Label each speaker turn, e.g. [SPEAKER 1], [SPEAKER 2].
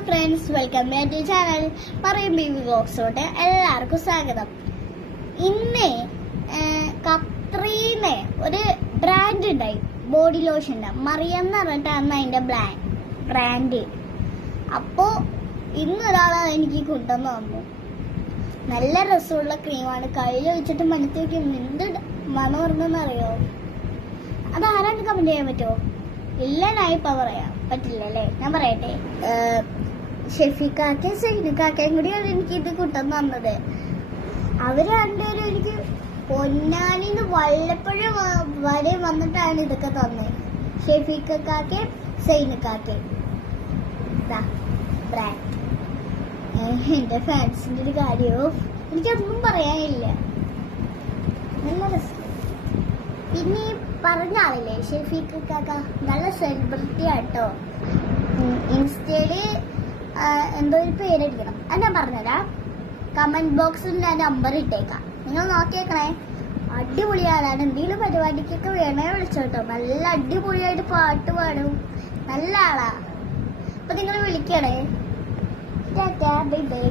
[SPEAKER 1] Friends welcome back to channel പറയും ബി ബോക്സോട്ട് എല്ലാവർക്കും സ്വാഗതം. ഇന്ന് കത്രീന്ന് ഒരു ബ്രാൻഡ് ഉണ്ടായി. ബോഡി ലോഷന്റെ മറിയം എന്ന് പറഞ്ഞിട്ടാണ് അതിന്റെ ബ്രാൻഡ് അപ്പോൾ ഇന്നൊരാൾ എനിക്ക് കൊണ്ടുവന്ന് തന്നു. നല്ല രസമുള്ള ക്രീമാണ് കയ്യിൽ വെച്ചിട്ട് മനസ്സിലേക്ക് എന്ത് മണം അത് ആരാണ് കമന്റ് ചെയ്യാൻ പറ്റുമോ ഇല്ല പറയാ ഇപ്പൊ പറ്റില്ല അല്ലേ ഞാൻ പറയട്ടെ. ഷെഫിക്കാക്കയും സൈനിക്കാക്കയും കൂടിയാണ് എനിക്ക് ഇത് കിട്ടുന്ന തന്നത്. അവർ രണ്ടുപേരും എനിക്ക് പൊന്നാനിന്ന് വല്ലപ്പോഴും വരെ വന്നിട്ടാണ് ഇതൊക്കെ തന്നത്. ഷെഫിക്കാക്കയും സൈനിക്കാക്കയും എന്റെ ഫാൻസിന്റെ ഒരു കാര്യവും എനിക്കൊന്നും പറയാനില്ല. നല്ല രസം. പറഞ്ഞ ആളില്ലേ? ഷെഫീഖ് കാക്ക നല്ല സെലിബ്രിറ്റി ആട്ടോ. ഇൻസ്റ്റയിൽ എന്തോ ഒരു പേരെടുക്കണം അത് ഞാൻ പറഞ്ഞുതരാം. കമന്റ് ബോക്സിൽ ഞാൻ നമ്പർ ഇട്ടേക്കാം. നിങ്ങൾ നോക്കിയേക്കണേ. അടിപൊളിയാളാണ് എന്തെങ്കിലും പരിപാടിക്കൊക്കെ വേണേ വിളിച്ചോട്ടോ. നല്ല അടിപൊളിയായിട്ട് പാട്ട് പാടും. നല്ല ആളാ. അപ്പൊ നിങ്ങൾ വിളിക്കണേ. Ta-ta bye bye.